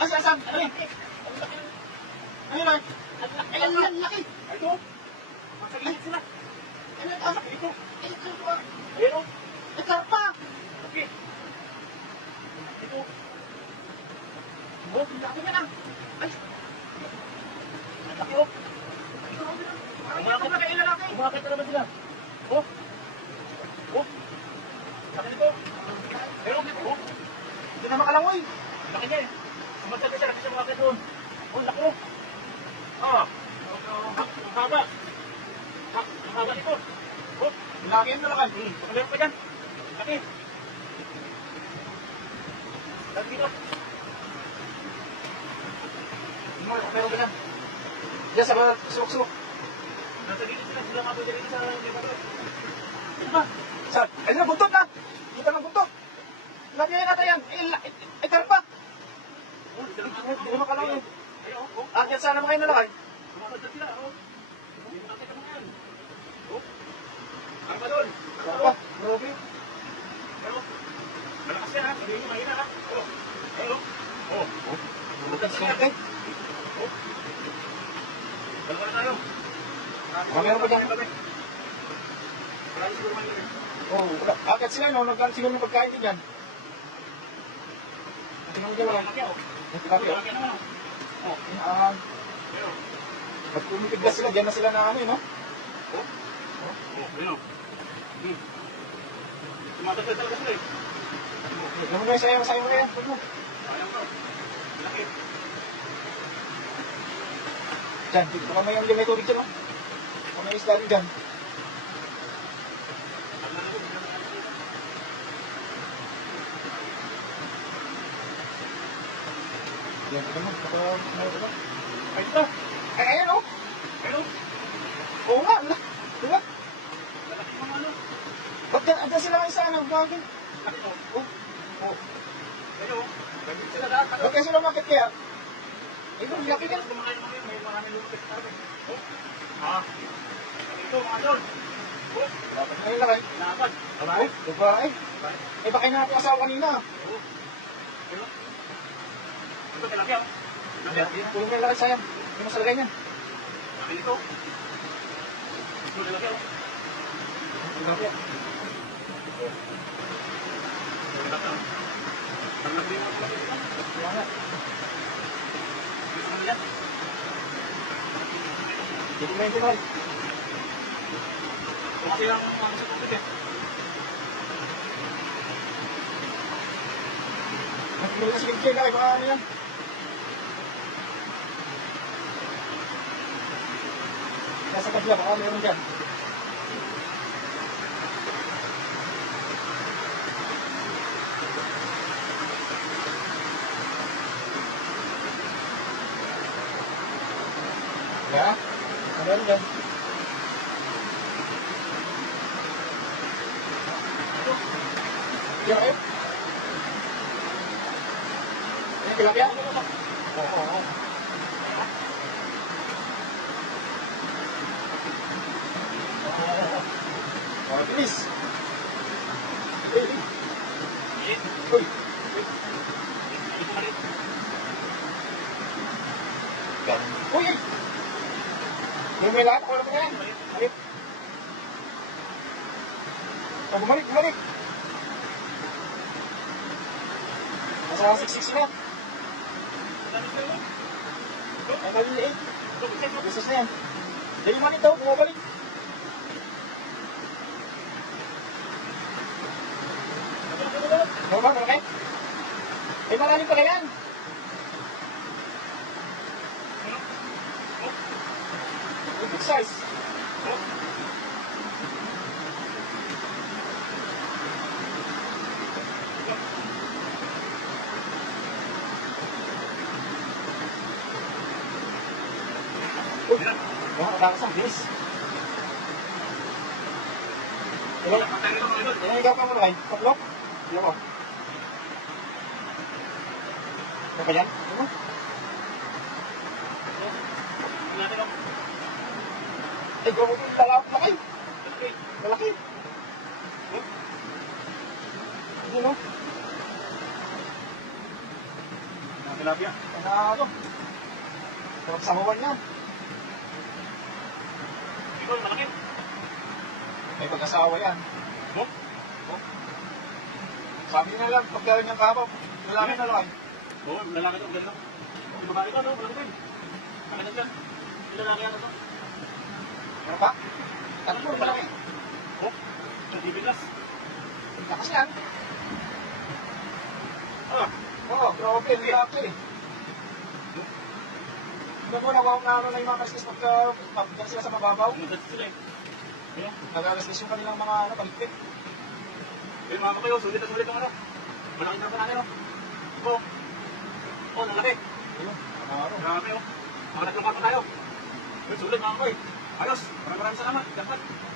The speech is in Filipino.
Asan? Ano yun? Ayun lang. Ang laki. Ito. Masagilid sila. Ayun ang laki ito. Ayun o. Ay, karpa. Okay. Ito. Oh, ang laki nga lang. Ay. Ang laki o. Umakit na naman sila. Oh. Oh. Laki nito. Ayun o. Hindi na makalangoy. Laki niya eh. Sumasabi siya kasi siya umakit doon. Oh, laki o. Ah. Ang haba. Ang haba nito. Oh. Laki yun na lakan. Pagkalihan pa dyan. Laki. Laki dito. Meron ka dyan. Diyan sa mga sulok-sulok. Nasa gilid sila. Sila kapag dito sa libato. Ano ba? Saan? Ay, na, buntot na. Kita ng buntot. Laki yan ata yan. Ay, karpa. Hindi naman kalawin. Akyat sana mga inalakay. Sumasadad sila. Hindi mo nakita mo yan. Karpa doon. Karpa. Grabe. Pero, malakas yan ha. Hindi mo mahina ha. Malakas yan ha. Dalawa na tayo. Meron pa dyan. Marami siguro mahina. Akyat sila no. Nagkaan siguro ng pagkain din yan. Tingnan mo dyan lang. Laki naman. Ba't kumipiglas sila? Diyan na sila na ano no? Ayun o. Tumatatad talaga sila eh. Alam mo guys, sayang mo yan. Sayang ko. Laki. Diyan, baka may tubig dyan o. Baka may isda rin dyan. Yan, ito mo. Ay, ito. Ay, ayan o. Ayan o. Oo nga. Diba? Lalaki mga ano. Ba't dyan sila kayo sa ano? Bagay. Laki o. Oo. Ayan o. Ba't kayo sila umakit kaya? Ayun, laki yan. May maraming lumapit sa amin. Ito, mga doon. Dapat na yung lakay. Dapat. Babae? Babae. Eh, baka na ako asawa kanina. Oo. Ayun. Ito, tilapia. Tulong mo yung lakay, sayang. Hindi mo salagay niyan. Laki nito. Ito, tilapia. Tilapia. Tilapia. Tanggap din mo. Tilapia. Gusto mo yan? Hindi mo yung tinol. Kasi ang mga sa tubig eh. Nagpulong na si Bigay na kayo. Baka ano yan? Nasa kabila. Baka meron dyan. Ya? Meron dyan. Diyan kayo? Ini tilapia? Oo. Bilis. Uy. Uy. May lahat ako na yan. Balik. Bumalik. Nasa 6-6 na. Ang maliliit. Gusto na yan. Dali manit daw, bumabalik. Ano ba, malaki? Eh, malalim pala yan. Big size. Wah, langsung bis. Ini ikaw ka muna kayo? Tatlok? Iya mo. Ano ba yan? Ano mo? Eh, gawin ko yung lalap na kayo. Malaki. Ano no? tilapia. Panalo. Sarap sabawan yan. Ikaw, malaki. May pag-asawa yan. Oh? Sabi niya lang, pagkaroon niyang kapaw, lalaki na lang. Oo, lalaki to, ganito. Yung babae to, no? Malaki din. Maganda dyan. Yung lalaki yan, to. Ano pa? Ano po, malaki? Oh, nagbibigas. Lakas yan. Ah, Oo, grabe, lalaki. Hindi mo nawawag na ano na yung mga kastis pagka sila sa mababaw. nagdad sila eh. Ayun. Nagagastis yung kanilang mga paligpit. Ayun, mga kapayo, sulit na sulit ang ano. Malaki na pa natin, no? Oh. Oh, lalaki. Ayun, panalo. Grabe, oh. Mga tatlong kwarto tayo. Ayun, sulit mga kapayo. Ayos. Maraming salamat. Dapat.